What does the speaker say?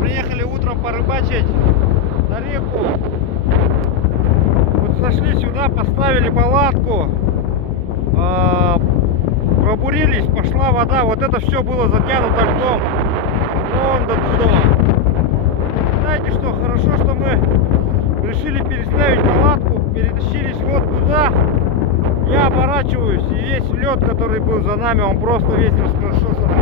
приехали утром порыбачить на реку. Вот сошли сюда, поставили палатку, пробурились, пошла вода. Вот это все было затянуто льдом. Вон до туда. Знаете что, хорошо, что мы решили переставить палатку, перетащились вот туда. Я оборачиваюсь, и весь лед, который был за нами, он просто весь раскрошился.